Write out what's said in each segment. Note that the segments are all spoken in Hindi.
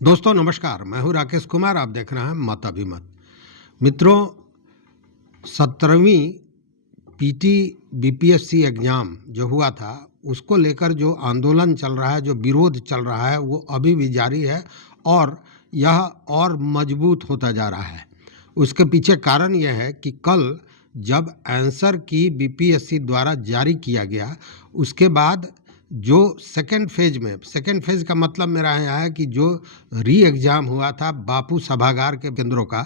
दोस्तों नमस्कार, मैं हूं राकेश कुमार। आप देख रहे हैं मत अभिमत। मित्रों, 17वीं पीटी बीपीएससी एग्जाम जो हुआ था उसको लेकर जो आंदोलन चल रहा है, जो विरोध चल रहा है, वो अभी भी जारी है और यह और मजबूत होता जा रहा है। उसके पीछे कारण यह है कि कल जब आंसर की बीपीएससी द्वारा जारी किया गया, उसके बाद जो सेकेंड फेज का मतलब मेरा यहाँ है कि जो री एग्ज़ाम हुआ था बापू सभागार के केंद्रों का,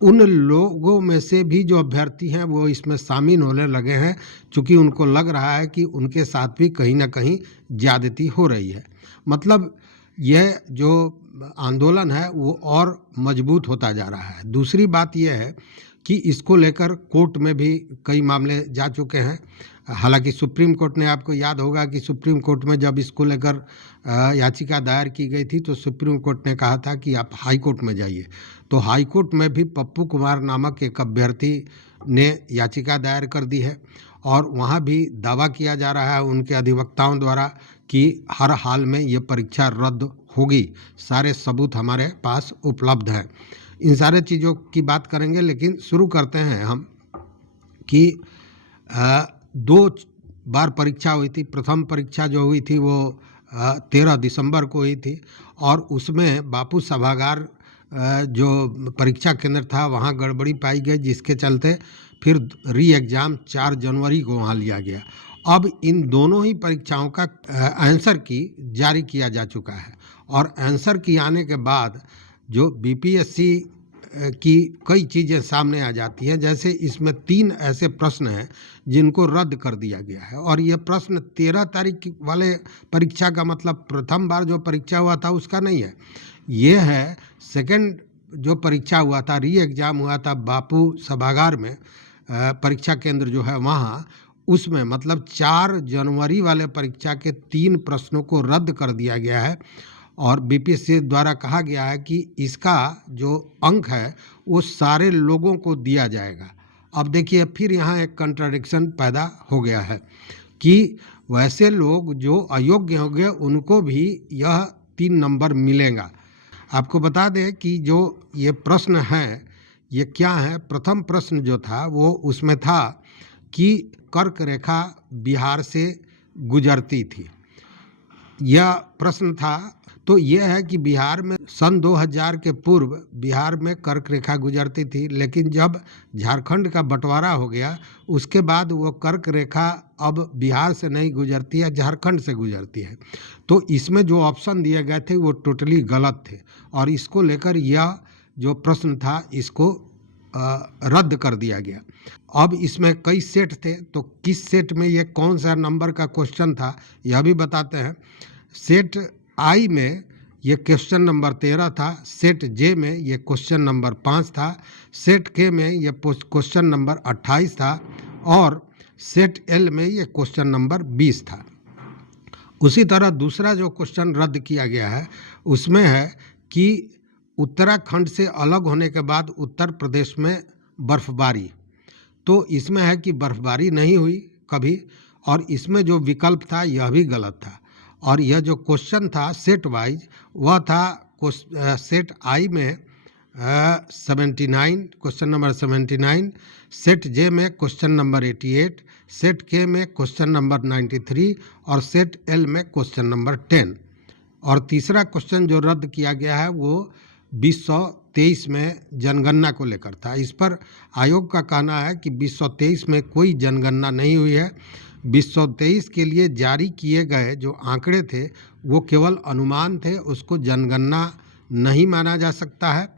उन लोगों में से भी जो अभ्यर्थी हैं वो इसमें शामिल होने लगे हैं, क्योंकि उनको लग रहा है कि उनके साथ भी कहीं ना कहीं ज़्यादती हो रही है। मतलब यह जो आंदोलन है वो और मजबूत होता जा रहा है। दूसरी बात यह है कि इसको लेकर कोर्ट में भी कई मामले जा चुके हैं। हालांकि सुप्रीम कोर्ट ने, आपको याद होगा कि सुप्रीम कोर्ट में जब इसको लेकर याचिका दायर की गई थी तो सुप्रीम कोर्ट ने कहा था कि आप हाई कोर्ट में जाइए। तो हाई कोर्ट में भी पप्पू कुमार नामक एक अभ्यर्थी ने याचिका दायर कर दी है और वहाँ भी दावा किया जा रहा है उनके अधिवक्ताओं द्वारा कि हर हाल में ये परीक्षा रद्द होगी। सारे सबूत हमारे पास उपलब्ध हैं। इन सारे चीज़ों की बात करेंगे, लेकिन शुरू करते हैं हम कि 2 बार परीक्षा हुई थी। प्रथम परीक्षा जो हुई थी वो 13 दिसंबर को हुई थी और उसमें बापू सभागार जो परीक्षा केंद्र था वहाँ गड़बड़ी पाई गई, जिसके चलते फिर री एग्ज़ाम 4 जनवरी को वहाँ लिया गया। अब इन दोनों ही परीक्षाओं का आंसर की जारी किया जा चुका है और आंसर की आने के बाद जो बीपीएससी की कई चीज़ें सामने आ जाती हैं। जैसे इसमें 3 ऐसे प्रश्न हैं जिनको रद्द कर दिया गया है और ये प्रश्न 13 तारीख वाले परीक्षा का, मतलब प्रथम बार जो परीक्षा हुआ था उसका नहीं है। ये है सेकंड जो परीक्षा हुआ था, री एग्ज़ाम हुआ था बापू सभागार में, परीक्षा केंद्र जो है वहाँ, उसमें मतलब 4 जनवरी वाले परीक्षा के 3 प्रश्नों को रद्द कर दिया गया है और बीपीएससी द्वारा कहा गया है कि इसका जो अंक है वो सारे लोगों को दिया जाएगा। अब देखिए, फिर यहाँ एक कंट्राडिक्शन पैदा हो गया है कि वैसे लोग जो अयोग्य हो गए उनको भी यह 3 नंबर मिलेगा। आपको बता दें कि जो ये प्रश्न हैं ये क्या है। प्रथम प्रश्न जो था वो उसमें था कि कर्क रेखा बिहार से गुजरती थी, यह प्रश्न था। तो यह है कि बिहार में सन 2000 के पूर्व बिहार में कर्क रेखा गुजरती थी, लेकिन जब झारखंड का बंटवारा हो गया उसके बाद वो कर्क रेखा अब बिहार से नहीं गुजरती है, झारखंड से गुजरती है। तो इसमें जो ऑप्शन दिए गए थे वो टोटली गलत थे और इसको लेकर यह जो प्रश्न था इसको रद्द कर दिया गया। अब इसमें कई सेट थे, तो किस सेट में ये कौन सा नंबर का क्वेश्चन था यह भी बताते हैं। सेट आई में ये क्वेश्चन नंबर 13 था, सेट जे में ये क्वेश्चन नंबर 5 था, सेट के में ये क्वेश्चन नंबर 28 था और सेट एल में ये क्वेश्चन नंबर 20 था। उसी तरह दूसरा जो क्वेश्चन रद्द किया गया है उसमें है कि उत्तराखंड से अलग होने के बाद उत्तर प्रदेश में बर्फबारी, तो इसमें है कि बर्फबारी नहीं हुई कभी और इसमें जो विकल्प था यह भी गलत था। और यह जो क्वेश्चन था सेट वाइज वह था सेट आई में 79, क्वेश्चन नंबर 79, सेट जे में क्वेश्चन नंबर 88, सेट के में क्वेश्चन नंबर 93 और सेट एल में क्वेश्चन नंबर 10। और तीसरा क्वेश्चन जो रद्द किया गया है वो 2023 में जनगणना को लेकर था। इस पर आयोग का कहना है कि 2023 में कोई जनगणना नहीं हुई है। 2023 के लिए जारी किए गए जो आंकड़े थे वो केवल अनुमान थे, उसको जनगणना नहीं माना जा सकता है।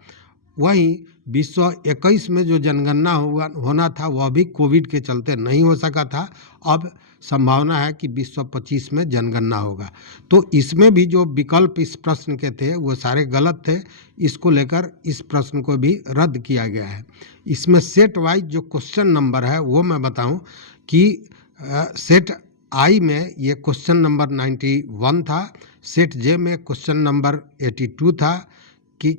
वहीं 2021 में जो जनगणना होना था वह भी कोविड के चलते नहीं हो सका था। अब संभावना है कि 2025 में जनगणना होगा। तो इसमें भी जो विकल्प इस प्रश्न के थे वो सारे गलत थे। इसको लेकर इस प्रश्न को भी रद्द किया गया है। इसमें सेट वाइज जो क्वेश्चन नंबर है वो मैं बताऊं कि सेट आई में ये क्वेश्चन नंबर 91 था, सेट जे में क्वेश्चन नंबर 82 था, कि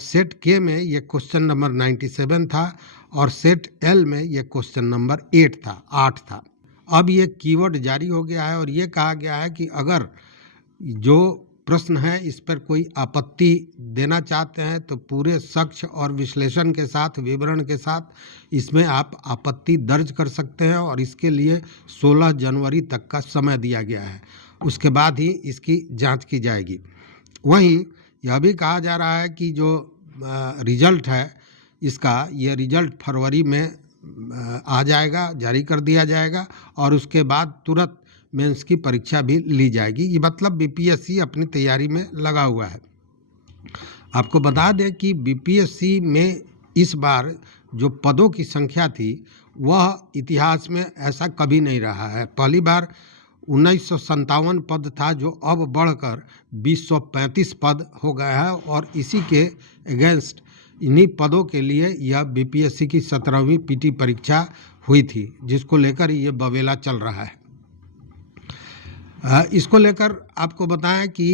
सेट के में ये क्वेश्चन नंबर 97 था और सेट एल में ये क्वेश्चन नंबर 8 था। अब ये कीवर्ड जारी हो गया है और ये कहा गया है कि अगर जो प्रश्न है, इस पर कोई आपत्ति देना चाहते हैं तो पूरे साक्ष्य और विश्लेषण के साथ, विवरण के साथ इसमें आप आपत्ति दर्ज कर सकते हैं और इसके लिए 16 जनवरी तक का समय दिया गया है। उसके बाद ही इसकी जांच की जाएगी। वहीं यह भी कहा जा रहा है कि जो रिजल्ट है इसका, ये रिजल्ट फरवरी में आ जाएगा, जारी कर दिया जाएगा और उसके बाद तुरंत मेंस की परीक्षा भी ली जाएगी। ये मतलब बीपीएससी अपनी तैयारी में लगा हुआ है। आपको बता दें कि बीपीएससी में इस बार जो पदों की संख्या थी वह इतिहास में ऐसा कभी नहीं रहा है। पहली बार 1957 पद था जो अब बढ़कर 2035 पद हो गया है और इसी के अगेंस्ट इन्हीं पदों के लिए यह बीपीएससी की 17वीं पीटी परीक्षा हुई थी, जिसको लेकर ये बवेला चल रहा है। इसको लेकर आपको बताएं कि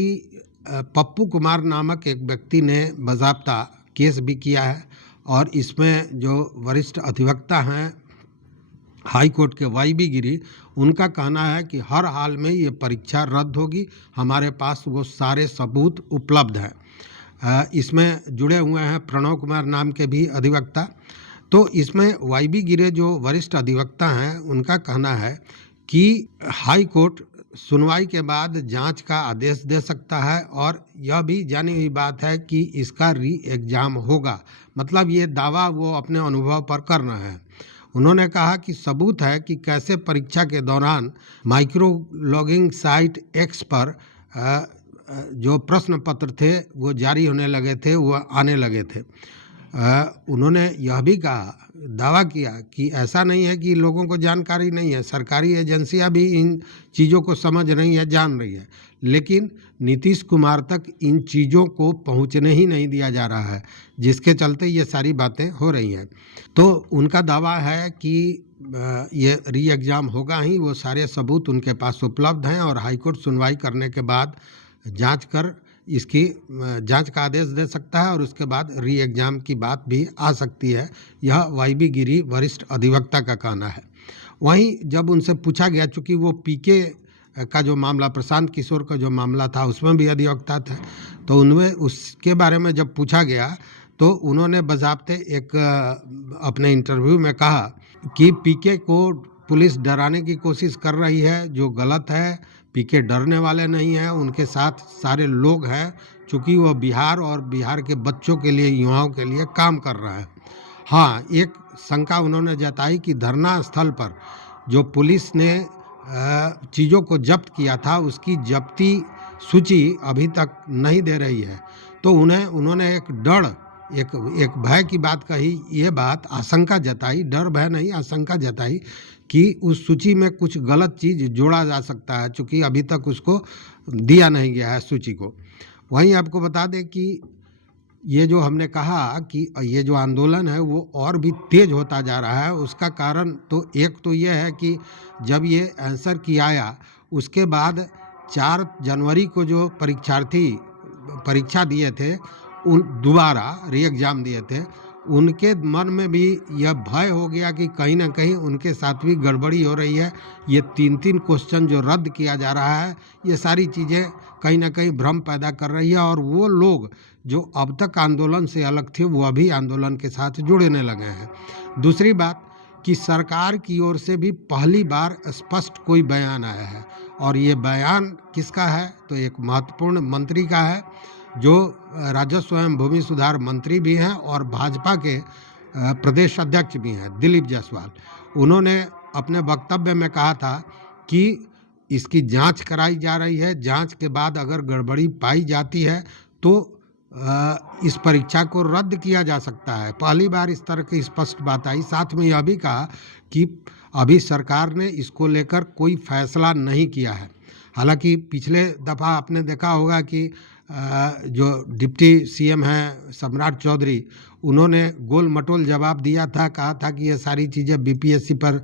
पप्पू कुमार नामक एक व्यक्ति ने बाज़ाब्ता केस भी किया है और इसमें जो वरिष्ठ अधिवक्ता हैं हाई कोर्ट के वाईबी गिरी, उनका कहना है कि हर हाल में ये परीक्षा रद्द होगी, हमारे पास वो सारे सबूत उपलब्ध हैं। इसमें जुड़े हुए हैं प्रणव कुमार नाम के भी अधिवक्ता। तो इसमें वाईबी गिरे जो वरिष्ठ अधिवक्ता हैं, उनका कहना है कि हाई कोर्ट सुनवाई के बाद जांच का आदेश दे सकता है और यह भी जानी हुई बात है कि इसका री एग्ज़ाम होगा। मतलब ये दावा वो अपने अनुभव पर कर रहे हैं। उन्होंने कहा कि सबूत है कि कैसे परीक्षा के दौरान माइक्रो लॉगिंग साइट एक्स पर जो प्रश्न पत्र थे वो जारी होने लगे थे, वो आने लगे थे। उन्होंने यह भी कहा, दावा किया कि ऐसा नहीं है कि लोगों को जानकारी नहीं है, सरकारी एजेंसियां भी इन चीज़ों को समझ रही है, जान रही है, लेकिन नीतीश कुमार तक इन चीज़ों को पहुंचने ही नहीं दिया जा रहा है, जिसके चलते ये सारी बातें हो रही हैं। तो उनका दावा है कि ये री एग्ज़ाम होगा ही, वो सारे सबूत उनके पास उपलब्ध हैं और हाईकोर्ट सुनवाई करने के बाद जांच कर इसकी जांच का आदेश दे सकता है और उसके बाद री एग्ज़ाम की बात भी आ सकती है। यह वाईबी गिरी वरिष्ठ अधिवक्ता का कहना है। वहीं जब उनसे पूछा गया, चूँकि वो पीके का जो मामला, प्रशांत किशोर का जो मामला था, उसमें भी अधिवक्ता थे, तो उनमें उसके बारे में जब पूछा गया तो उन्होंने बज़ाब्ते एक अपने इंटरव्यू में कहा कि पीके को पुलिस डराने की कोशिश कर रही है, जो गलत है। पीके डरने वाले नहीं हैं, उनके साथ सारे लोग हैं, चूँकि वो बिहार और बिहार के बच्चों के लिए, युवाओं के लिए काम कर रहा है। हाँ, एक शंका उन्होंने जताई कि धरना स्थल पर जो पुलिस ने चीज़ों को जब्त किया था, उसकी जब्ती सूची अभी तक नहीं दे रही है। तो उन्होंने एक डर, एक भय की बात कही। ये बात आशंका जताई, डर भय नहीं, आशंका जताई कि उस सूची में कुछ गलत चीज़ जोड़ा जा सकता है, चूँकि अभी तक उसको दिया नहीं गया है सूची को। वहीं आपको बता दें कि ये जो हमने कहा कि ये जो आंदोलन है वो और भी तेज होता जा रहा है, उसका कारण तो एक तो ये है कि जब ये आंसर की आया, उसके बाद 4 जनवरी को जो परीक्षार्थी परीक्षा दिए थे, उन दोबारा री एग्ज़ाम दिए थे, उनके मन में भी यह भय हो गया कि कहीं ना कहीं उनके साथ भी गड़बड़ी हो रही है। ये 3-3 क्वेश्चन जो रद्द किया जा रहा है, ये सारी चीज़ें कहीं ना कहीं भ्रम पैदा कर रही है और वो लोग जो अब तक आंदोलन से अलग थे वो अभी आंदोलन के साथ जुड़ने लगे हैं। दूसरी बात कि सरकार की ओर से भी पहली बार स्पष्ट कोई बयान आया है और ये बयान किसका है, तो एक महत्वपूर्ण मंत्री का है जो राजस्व एवं भूमि सुधार मंत्री भी हैं और भाजपा के प्रदेश अध्यक्ष भी हैं, दिलीप जायसवाल। उन्होंने अपने वक्तव्य में कहा था कि इसकी जांच कराई जा रही है, जांच के बाद अगर गड़बड़ी पाई जाती है तो इस परीक्षा को रद्द किया जा सकता है। पहली बार इस तरह की स्पष्ट बात आई। साथ में यह भी कहा कि अभी सरकार ने इसको लेकर कोई फैसला नहीं किया है। हालांकि पिछले दफ़ा आपने देखा होगा कि जो डिप्टी सीएम हैं सम्राट चौधरी, उन्होंने गोल मटोल जवाब दिया था, कहा था कि ये सारी चीज़ें बीपीएससी पर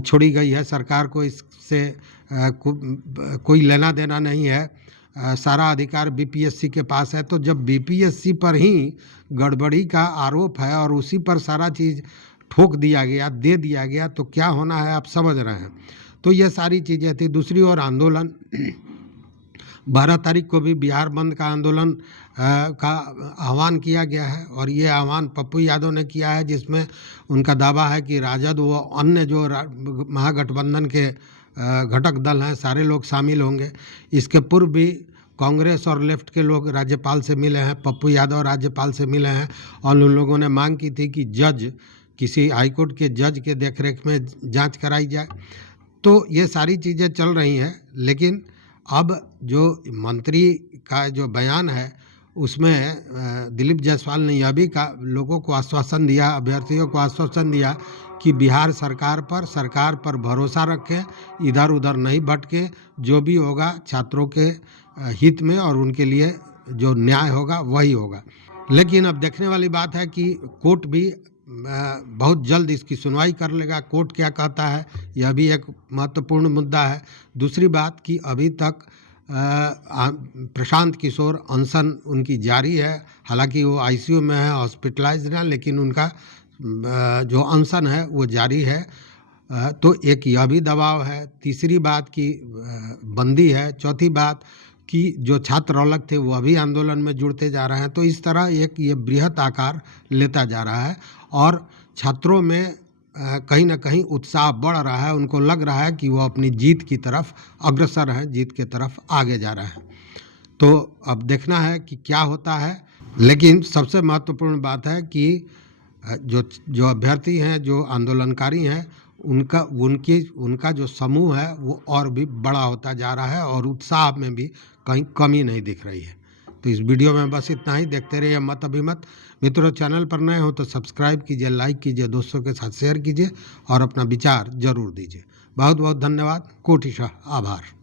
छोड़ी गई है, सरकार को इससे कोई लेना देना नहीं है, सारा अधिकार बीपीएससी के पास है। तो जब बीपीएससी पर ही गड़बड़ी का आरोप है और उसी पर सारा चीज़ ठोक दिया गया, दे दिया गया, तो क्या होना है आप समझ रहे हैं। तो ये सारी चीज़ें थी। दूसरी ओर आंदोलन 12 तारीख को भी बिहार बंद का आंदोलन का आह्वान किया गया है और ये आह्वान पप्पू यादव ने किया है, जिसमें उनका दावा है कि राजद व अन्य जो महागठबंधन के घटक दल हैं सारे लोग शामिल होंगे। इसके पूर्व भी कांग्रेस और लेफ्ट के लोग राज्यपाल से मिले हैं, पप्पू यादव राज्यपाल से मिले हैं और उन लोगों ने मांग की थी कि किसी हाईकोर्ट के जज के देखरेख में जांच कराई जाए। तो ये सारी चीज़ें चल रही हैं, लेकिन अब जो मंत्री का जो बयान है उसमें दिलीप जायसवाल ने यह भी लोगों को आश्वासन दिया, अभ्यर्थियों को आश्वासन दिया कि बिहार सरकार पर भरोसा रखें, इधर उधर नहीं भटकें, जो भी होगा छात्रों के हित में और उनके लिए जो न्याय होगा वही होगा। लेकिन अब देखने वाली बात है कि कोर्ट भी बहुत जल्द इसकी सुनवाई कर लेगा। कोर्ट क्या कहता है यह भी एक महत्वपूर्ण मुद्दा है। दूसरी बात कि अभी तक प्रशांत किशोर अनशन उनकी जारी है, हालांकि वो आईसीयू में है, हॉस्पिटलाइज्ड है, लेकिन उनका जो अनशन है वो जारी है। तो एक यह भी दबाव है। तीसरी बात की बंदी है। चौथी बात कि जो छात्र अलग थे वो अभी आंदोलन में जुड़ते जा रहे हैं। तो इस तरह एक ये बृहत आकार लेता जा रहा है और छात्रों में कहीं ना कहीं उत्साह बढ़ रहा है। उनको लग रहा है कि वो अपनी जीत की तरफ अग्रसर हैं, जीत की तरफ आगे जा रहे हैं। तो अब देखना है कि क्या होता है। लेकिन सबसे महत्वपूर्ण बात है कि जो अभ्यर्थी हैं, जो आंदोलनकारी हैं, उनका जो समूह है वो और भी बड़ा होता जा रहा है और उत्साह में भी कहीं कमी नहीं दिख रही है। तो इस वीडियो में बस इतना ही। देखते रहिए मत अभिमत। मित्रों, चैनल पर नए हो तो सब्सक्राइब कीजिए, लाइक कीजिए, दोस्तों के साथ शेयर कीजिए और अपना विचार जरूर दीजिए। बहुत बहुत धन्यवाद। कोटिशः आभार।